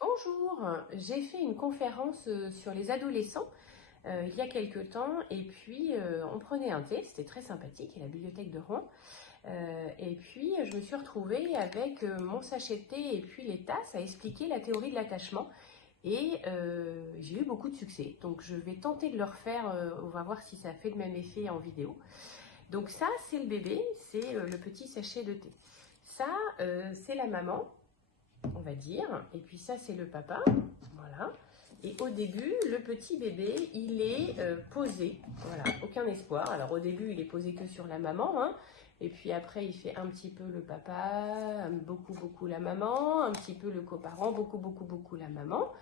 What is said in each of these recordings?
Bonjour, j'ai fait une conférence sur les adolescents il y a quelque temps et puis on prenait un thé, c'était très sympathique à la bibliothèque de Rouen. Et puis je me suis retrouvée avec mon sachet de thé et puis les tasses à expliquer la théorie de l'attachement et j'ai eu beaucoup de succès. Donc je vais tenter de le refaire, on va voir si ça fait le même effet en vidéo. Donc ça c'est le bébé, c'est le petit sachet de thé. Ça c'est la maman, on va dire, et puis ça c'est le papa, voilà. Et au début, le petit bébé, il est posé, voilà, aucun espoir. Alors au début, il est posé que sur la maman, hein, et puis après, il fait un petit peu le papa, beaucoup la maman, un petit peu le coparent, beaucoup la maman.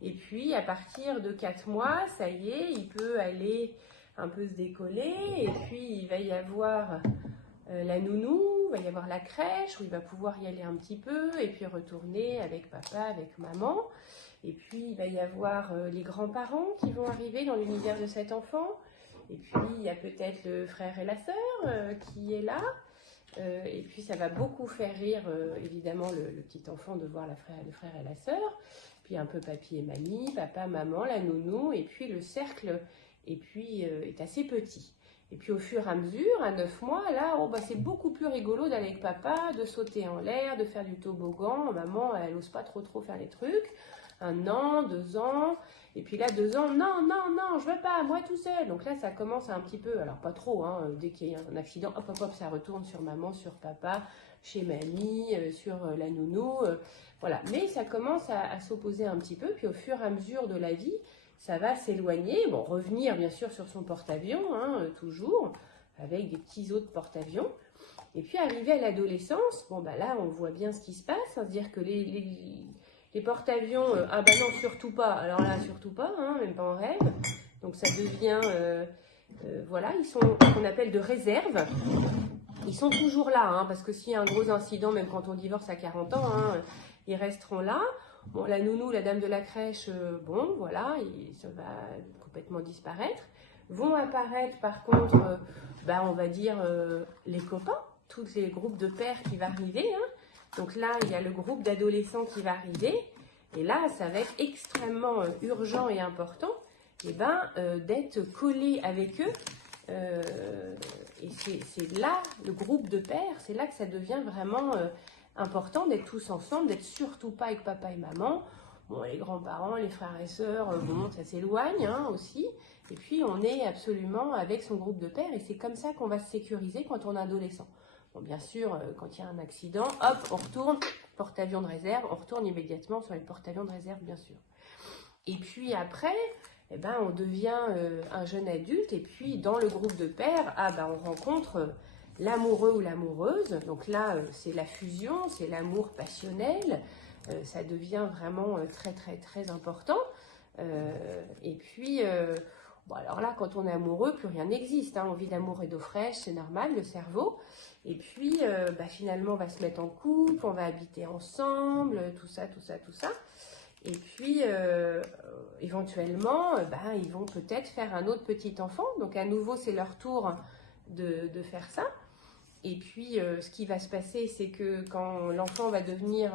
Et puis à partir de 4 mois, ça y est, il peut aller un peu se décoller, et puis il va y avoir la nounou, il va y avoir la crèche où il va pouvoir y aller un petit peu et puis retourner avec papa, avec maman. Et puis il va y avoir les grands-parents qui vont arriver dans l'univers de cet enfant. Et puis il y a peut-être le frère et la sœur qui est là. Et puis ça va beaucoup faire rire évidemment le petit enfant de voir le frère et la sœur. Puis un peu papy et mamie, papa, maman, la nounou. Et puis le cercle et puis est assez petit. Et puis au fur et à mesure, à 9 mois, là, oh, bah, c'est beaucoup plus rigolo d'aller avec papa, de sauter en l'air, de faire du toboggan. Maman, elle n'ose pas trop faire les trucs. 1 an, 2 ans. Et puis là, 2 ans, non, je veux pas, moi tout seul. Donc là, ça commence un petit peu, alors pas trop, hein, dès qu'il y a un accident, hop, ça retourne sur maman, sur papa, chez mamie, sur la nounou. Voilà. Mais ça commence à s'opposer un petit peu. Puis au fur et à mesure de la vie, ça va s'éloigner, bon, revenir bien sûr sur son porte-avions, hein, toujours, avec des petits autres porte-avions. Et puis arrivé à l'adolescence, bon bah là on voit bien ce qui se passe, hein, c'est-à-dire que les porte-avions, ah bah non surtout pas, alors là surtout pas, hein, même pas en rêve. Donc ça devient, voilà, ils sont ce qu'on appelle de réserve. Ils sont toujours là, hein, parce que s'il y a un gros incident, même quand on divorce à 40 ans, hein, ils resteront là. Bon, la nounou, la dame de la crèche, bon, voilà, ça va complètement disparaître. Vont apparaître, par contre, bah, on va dire, les copains, tous les groupes de pères qui vont arriver. Hein. Donc là, il y a le groupe d'adolescents qui va arriver. Et là, ça va être extrêmement urgent et important d'être collé avec eux. Et c'est là, le groupe de pères, c'est là que ça devient vraiment important d'être tous ensemble, d'être surtout pas avec papa et maman. Bon, les grands-parents, les frères et sœurs, bon, ça s'éloigne hein, aussi. Et puis, on est absolument avec son groupe de pères et c'est comme ça qu'on va se sécuriser quand on est adolescent. Bon, bien sûr, quand il y a un accident, hop, on retourne, porte-avions de réserve, on retourne immédiatement sur les porte-avions de réserve, bien sûr. Et puis après, eh ben, on devient un jeune adulte et puis dans le groupe de pairs, on rencontre l'amoureux ou l'amoureuse. Donc là, c'est la fusion, c'est l'amour passionnel. Ça devient vraiment très important. Et puis, bon, alors là, quand on est amoureux, plus rien n'existe. Hein. On vit d'amour et d'eau fraîche, c'est normal, le cerveau. Et puis, finalement, on va se mettre en couple, on va habiter ensemble, tout ça. Et puis, éventuellement, ils vont peut-être faire un autre petit enfant. Donc, à nouveau, c'est leur tour de faire ça. Et puis, ce qui va se passer, c'est que quand l'enfant va devenir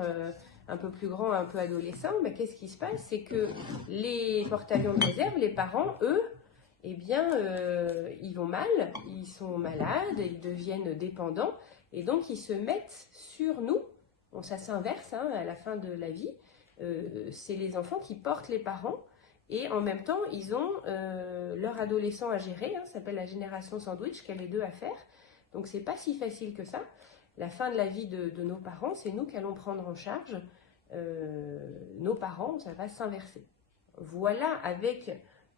un peu plus grand, un peu adolescent, qu'est-ce qui se passe? C'est que les porte-avions de réserve, les parents, eux, eh bien, ils vont mal, ils sont malades, ils deviennent dépendants. Et donc, ils se mettent sur nous. Bon, ça s'inverse hein, à la fin de la vie. C'est les enfants qui portent les parents et en même temps ils ont leur adolescent à gérer, hein, ça s'appelle la génération sandwich, qu'elle est deux à faire, donc c'est pas si facile que ça. La fin de la vie de nos parents, c'est nous qui allons prendre en charge nos parents, ça va s'inverser. Voilà, avec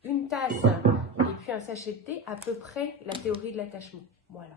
une tasse et puis un sachet de thé, à peu près la théorie de l'attachement. Voilà.